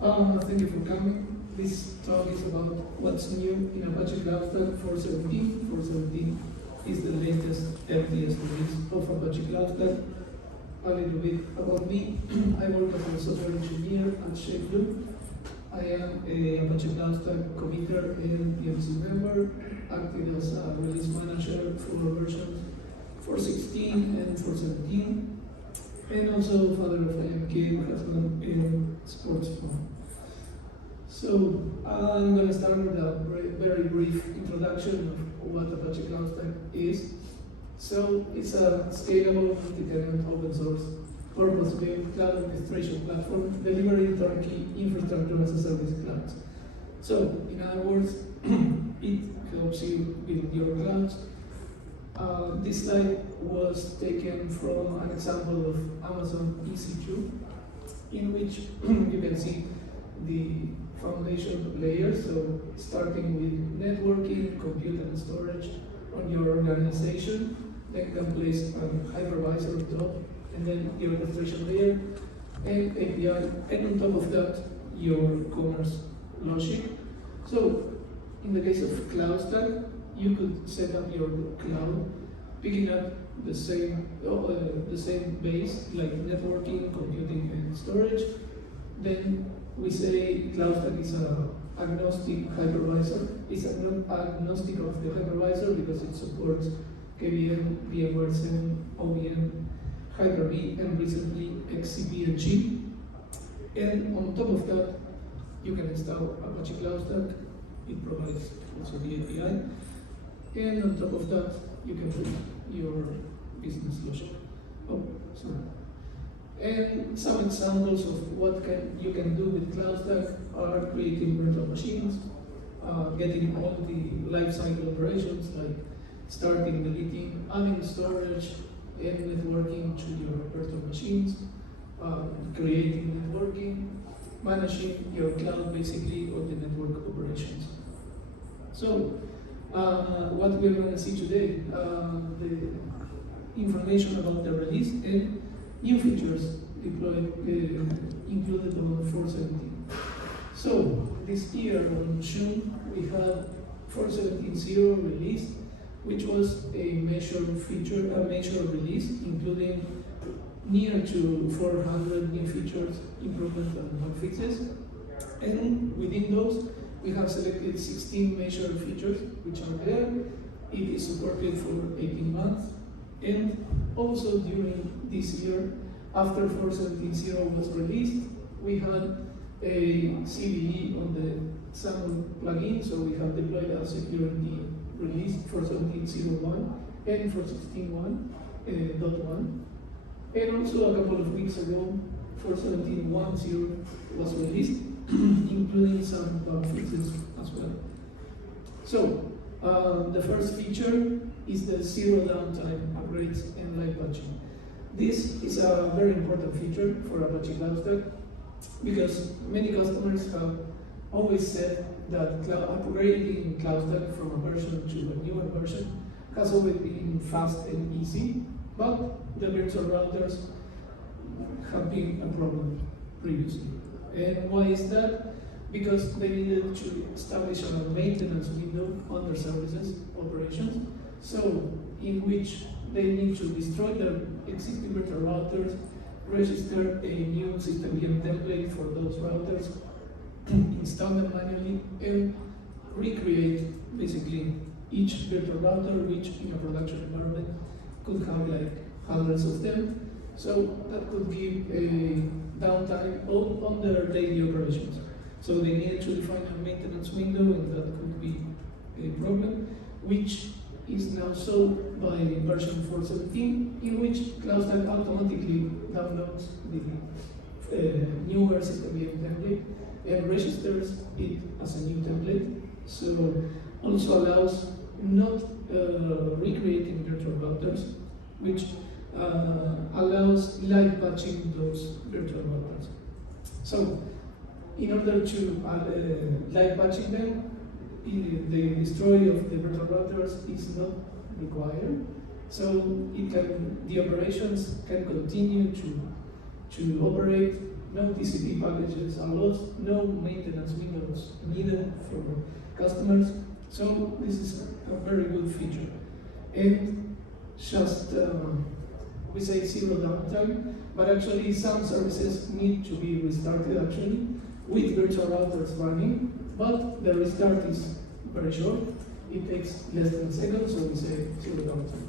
Thank you for coming. This talk is about what's new in Apache CloudStack 4.17. 4.17 is the latest LTS release of Apache CloudStack. A little bit about me. I work as a software engineer at Sheffield. I am a Apache CloudStack committer and DMC member, acting as a release manager for versions 4.16 and 4.17. And also father of AMK, husband in sports phone. So I'm going to start with a very brief introduction of what Apache CloudStack is. So it's a scalable, multi-tenant, open source, purpose-built cloud orchestration platform delivering turnkey infrastructure as a service clouds. So in other words, it helps you build your clouds. This slide was taken from an example of Amazon EC2, in which you can see the foundation layer, so starting with networking, compute and storage on your organization, then can place a hypervisor on top, and then the orchestration layer, and API, and on top of that, your commerce logic. So in the case of CloudStack, you could set up your cloud picking up the same base, like networking, computing, and storage. Then we say CloudStack is an agnostic hypervisor. It's agnostic of the hypervisor because it supports KVM, VMware 7, OVM, Hyper-V, and recently XCP and G. And on top of that, you can install Apache CloudStack. It provides also the API. And on top of that, you can put your business logic. Oh, sorry. And some examples of what you can do with CloudStack are creating virtual machines, getting all the lifecycle operations like starting, deleting, adding storage, and networking to your virtual machines, creating networking, managing your cloud basically, or the network operations. So, what we're going to see today, the information about the release and new features deployed, included on 4.17. So this year on June, we had 4.17.0 released, which was a major release, including near to 400 new features, improvements, and bug fixes. And within those, we have selected 16 major features which are there. It is supported for 18 months. And also during this year, after 4.17.0 was released, we had a CVE on the SAML plugin, so we have deployed a security release for 4.17.01 and for 16.1.1. And also a couple of weeks ago, 4.17.10 was released, including some bug fixes as well. So, the first feature is the zero downtime upgrades and live patching. This is a very important feature for Apache CloudStack because many customers have always said that upgrading CloudStack from a version to a newer version has always been fast and easy, but the virtual routers have been a problem previously. And why is that? Because they needed to establish a maintenance window on their services operations, so in which they need to destroy their existing virtual routers, register a new system VM template for those routers, install them manually, and recreate basically each virtual router, which in a production environment could have like hundreds of them. So that could give a downtime on their daily operations. So they needed to define a maintenance window, and that could be a problem, which is now solved by version 4.17, in which CloudStack automatically downloads the newer system VM template and registers it as a new template. So also allows not recreating virtual routers, which allows live patching those virtual routers. So in order to live patching them, the destroy of the virtual routers is not required. So the operations can continue to operate no TCP packages are lost, no maintenance windows needed for customers. So this is a very good feature. And just, we say zero downtime, but actually some services need to be restarted actually with virtual routers running, but the restart is very short. It takes less than a second, so we say zero downtime.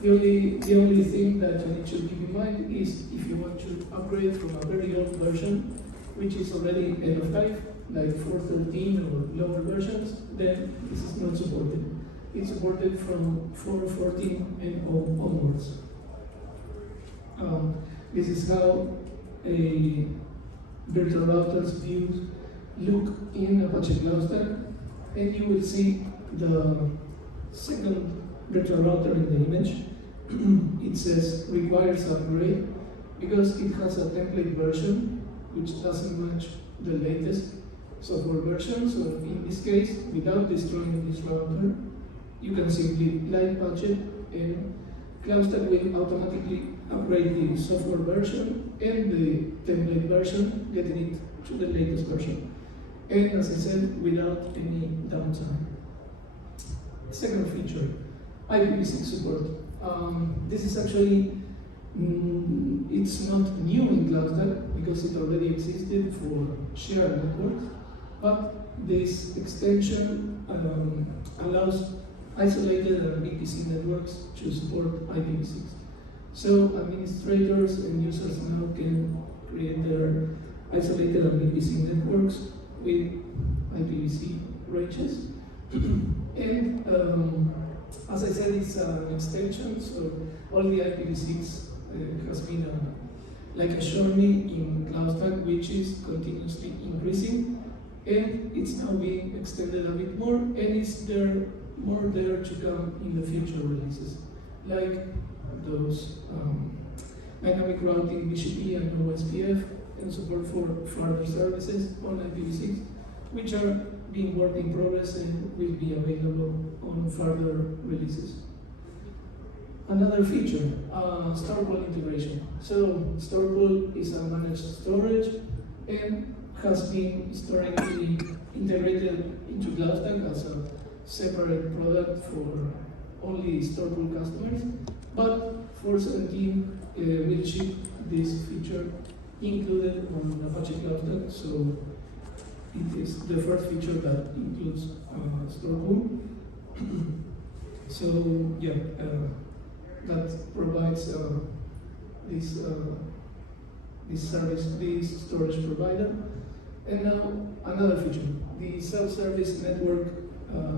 The only thing that you need to keep in mind is if you want to upgrade from a very old version, which is already end of life, like 4.13 or lower versions, then this is not supported. It's supported from 4.14 and onwards. This is how a virtual router's views look in Apache CloudStack, and you will see the second virtual router in the image. It says requires upgrade because it has a template version which doesn't match the latest software version. So in this case, without destroying this router, you can simply light patch it, and CloudStack will automatically upgrade the software version and the template version, getting it to the latest version. And as I said, without any downtime. Second feature, IPv6 support. This is actually, it's not new in CloudStack because it already existed for shared networks, but this extension allows isolated and VPC networks to support IPv6. So administrators and users now can create their isolated and VPC networks with IPv6 ranges. And as I said, it's an extension, so all the IPv6 has been like a journey in CloudStack, which is continuously increasing, and it's now being extended a bit more, and it's more there to come in the future releases, like those dynamic routing, BGP and OSPF, and support for further services on IPv6, which are being work in progress and will be available on further releases. Another feature, Storepool integration. So Storepool is a managed storage and has been historically integrated into CloudStack as a separate product for only Storepool customers, but 4.17 will ship this feature included on Apache CloudStack, so it is the first feature that includes Storepool. So yeah, that provides this service, this storage provider. And now another feature, the self-service network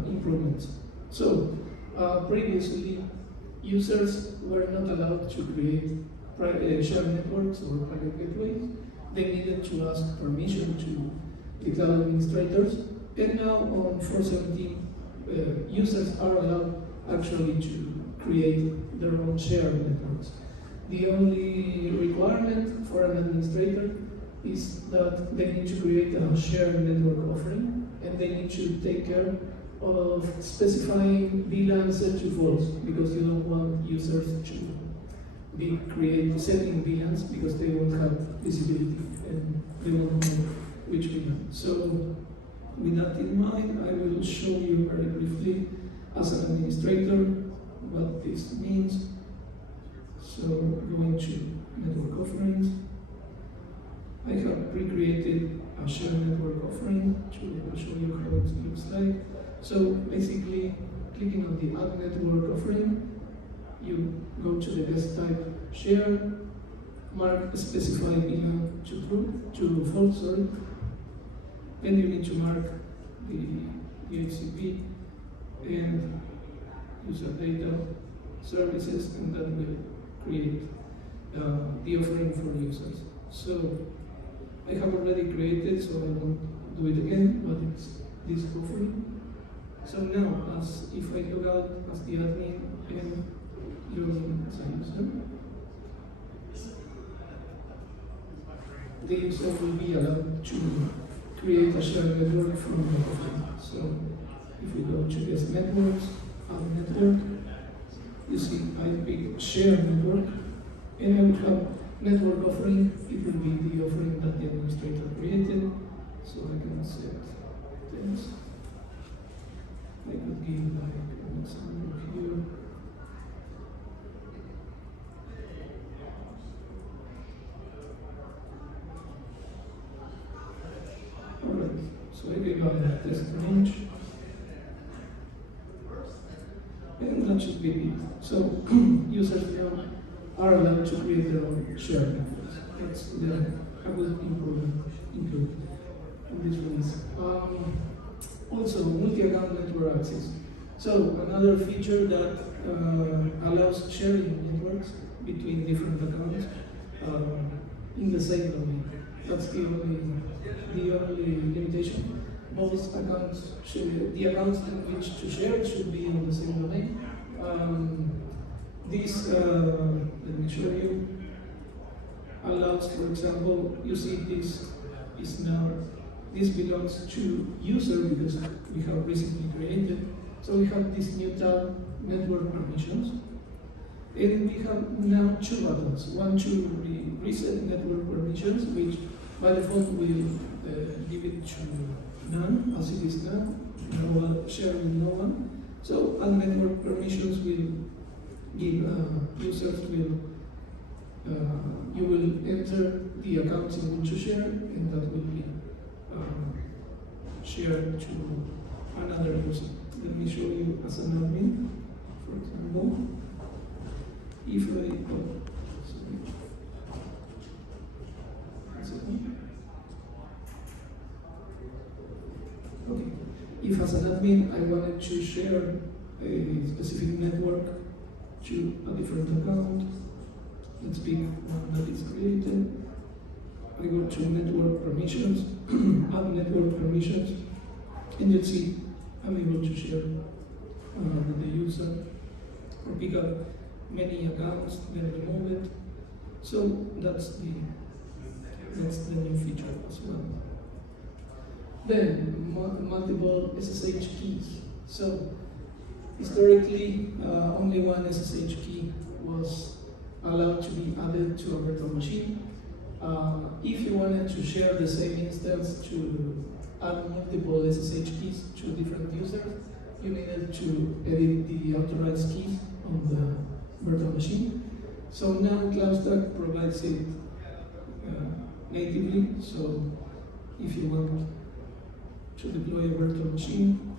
improvements. So previously, users were not allowed to create shared networks or private gateways. They needed to ask permission to the cloud administrators, and now on 4.17, users are allowed actually to create their own shared networks. The only requirement for an administrator is that they need to create a shared network offering, and they need to take care of specifying VLAN set to false, because you don't want users to be setting VLANs because they won't have visibility and they won't know which VLAN. So with that in mind, I will show you very briefly as an administrator what this means. So going to network offerings, I have pre-created a shared network offering to show you how it looks like. So basically, clicking on the Add Network offering, you go to the guest type share, mark a specified VLAN to false, sorry. Then you need to mark the DHCP and user data services, and that will create the offering for users. So I have already created, so I won't do it again, but it's this offering. So now, as if I log out as the admin and log in as a user, the user will be allowed to create a shared network from the offering. So if we go to guest networks, add network, you see I pick shared network, and I will have network offering, it will be the offering that the administrator created. So I can set things. I could give like an example here. Alright, so I give a test range. And that should be it. So users now are allowed to create their own shared networks. That's a good improvement included in this release. Also, multi-account network access. So another feature that allows sharing networks between different accounts in the same domain. That's the only limitation. Most accounts the accounts in which to share should be on the same domain. This, let me show you, allows, for example, you see this belongs to user because we have recently created. So we have this new tab, network permissions. And we have now two buttons. One to reset network permissions, which by default will give it to none, as it is now, share with no one. So, and network permissions will give users you will enter the accounts in which you share, and that will be shared to another user. Let me show you as an admin, for example. If I okay. If as an admin I wanted to share a specific network to a different account, let's pick one that is created. I go to network permissions, add network permissions, and you'll see I'm able to share with the user or pick up many accounts, then remove it. So that's the new feature as well. Then multiple SSH keys. So historically, only one SSH key was allowed to be added to a virtual machine. If you wanted to share the same instance to add multiple SSH keys to different users, you needed to edit the authorized keys on the virtual machine. So now CloudStack provides it natively. So if you want to deploy a virtual machine,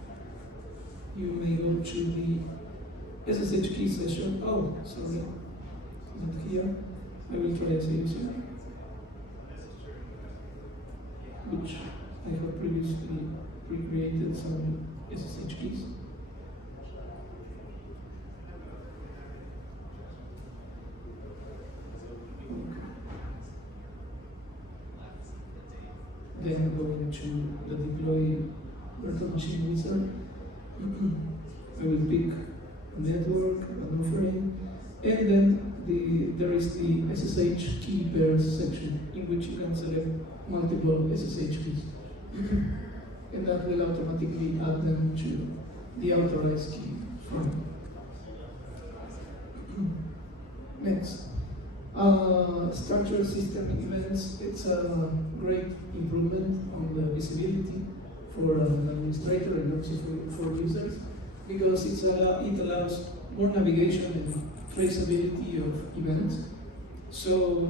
you may go to the SSH key session. Oh, sorry, not here. I will try as a user, which I have previously pre-created some SSH keys. Then going to the deploy virtual machine wizard, I will pick a network, an offering, and then there is the SSH key pairs section in which you can select multiple SSH keys. And that will automatically add them to the authorized key from. Next. Structured system events, it's a great improvement on the visibility for an administrator and also for users, because it allows more navigation and traceability of events. So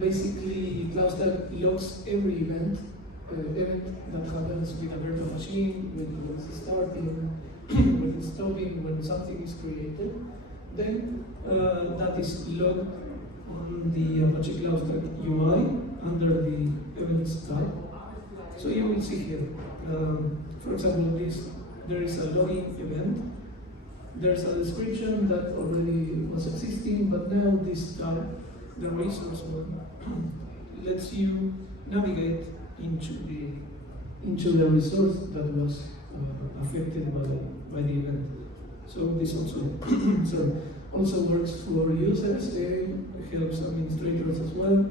basically, CloudStack logs every event that happens with a virtual machine, when it's starting, when it's stopping, when something is created. Then that is logged on the Apache CloudStack UI under the Events tab. So you will see here, for example, there is a login event. There's a description that already was existing, but now this tab, the resource one, lets you navigate into the resource that was affected by the event. So this also works for users and helps administrators as well.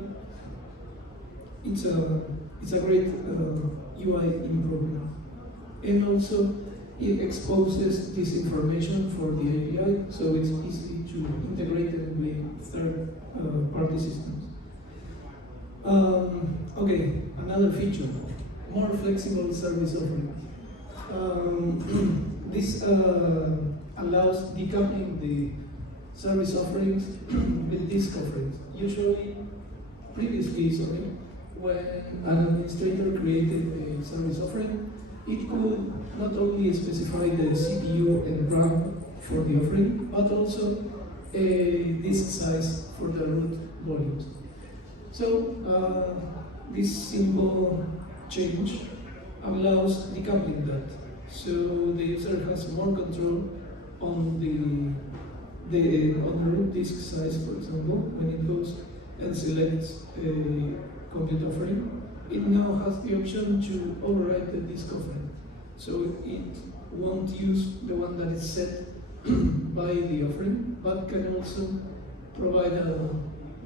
It's a great UI improvement, and also it exposes this information for the API, so it's easy to integrate it with third party systems. Okay, another feature, more flexible service offering. This allows decoupling the service offerings with disk offerings. Previously, when an administrator created a service offering, it could not only specify the CPU and RAM for the offering, but also a disk size for the root volumes. So this simple change allows decoupling that. So the user has more control on the root disk size, for example, when it goes and selects a compute offering. It now has the option to override the disk offering. So it won't use the one that is set by the offering, but can also provide a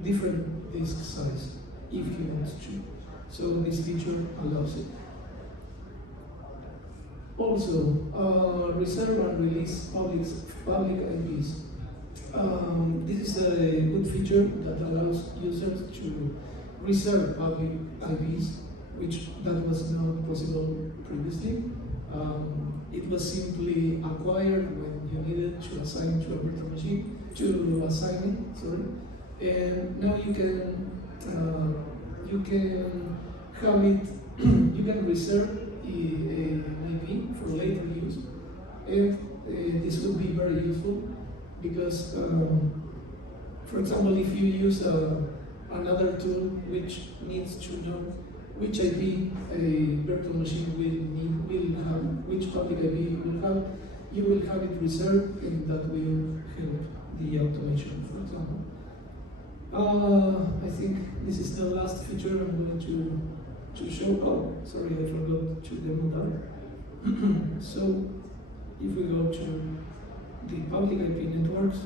different disk size if he wants to. So this feature allows it. Also, reserve and release public IPs. This is a good feature that allows users to reserve public IPs, which that was not possible previously. It was simply acquired when you needed to assign to a virtual machine, and now you can have it. You can reserve an IP for later use, and this will be very useful because, for example, if you use another tool which needs to know which IP a virtual machine will have, which public IP will have, you will have it reserved, and that will help the automation, for example. I think this is the last feature I'm going to show. Oh, sorry, I forgot to demo that. So, if we go to the public IP networks,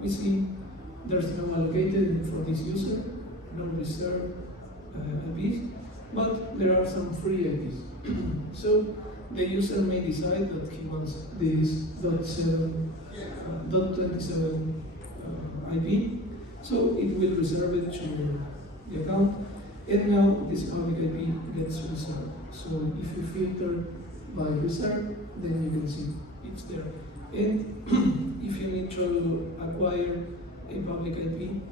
we see there's no allocated for this user, no reserved IPs, but there are some free IPs. So the user may decide that he wants this .27 IP, so it will reserve it to the account, and now this public IP gets reserved. So if you filter by reserve, then you can see it's there. And if you need to acquire a public IP,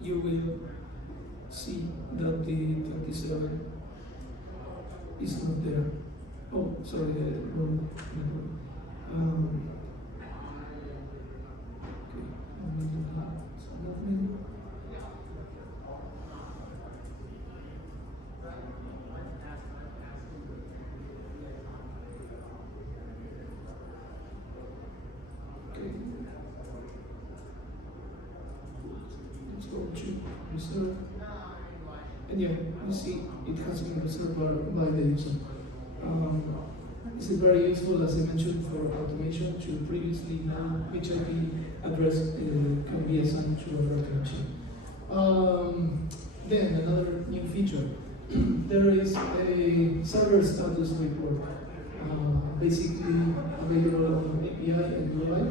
you will see that the 27 is not there. Oh, sorry, wrong network. Let's go to reserve. And yeah, you see it has been reserved by the user. This is very useful, as I mentioned, for automation to previously know which IP address can be assigned to a virtual machine. Then another new feature. There is a server status report, basically available on API and UI.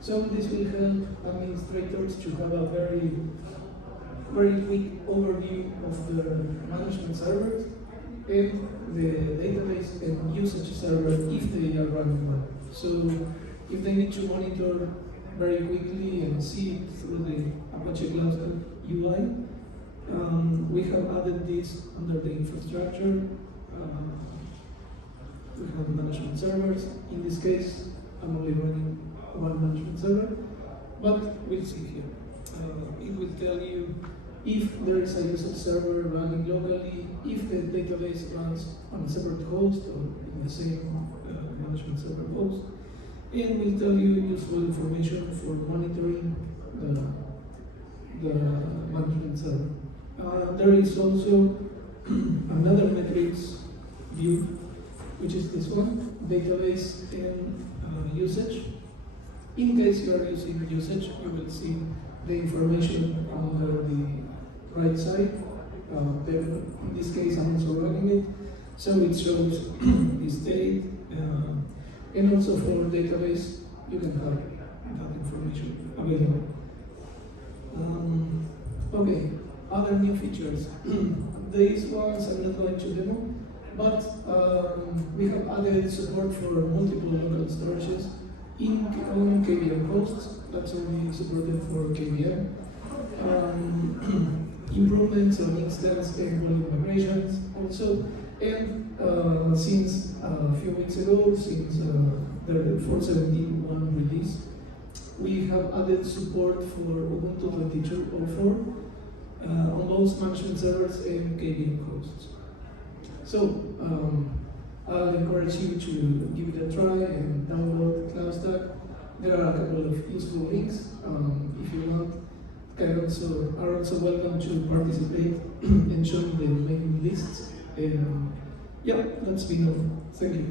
So this will help administrators to have a very quick overview of the management servers and the database and usage server if they are running well. So if they need to monitor very quickly and see it through the Apache CloudStack UI, we have added this under the infrastructure. We have management servers. In this case, I'm only running one management server, but we'll see here. It will tell you if there is a usage server running locally, if the database runs on a separate host or in the same management server host, and will tell you useful information for monitoring the management server. There is also another metrics view, which is this one, database and usage. In case you are using usage, you will see the information under the right side. In this case, I'm also running it, so it shows the state, and also for database, you can have that information available. Okay, other new features. These ones I'm not going to demo, but we have added support for multiple local storages on KVM hosts. That's only supported for KVM. Improvements on instance and volume migrations also. And since a few weeks ago, since the 4.17.1 release, we have added support for Ubuntu 22.04 on both management servers and KVM hosts. So I'll encourage you to give it a try and download CloudStack. There are a couple of useful links. If you want, are also welcome to participate and join the mailing lists. And yeah, that's been all. Thank you.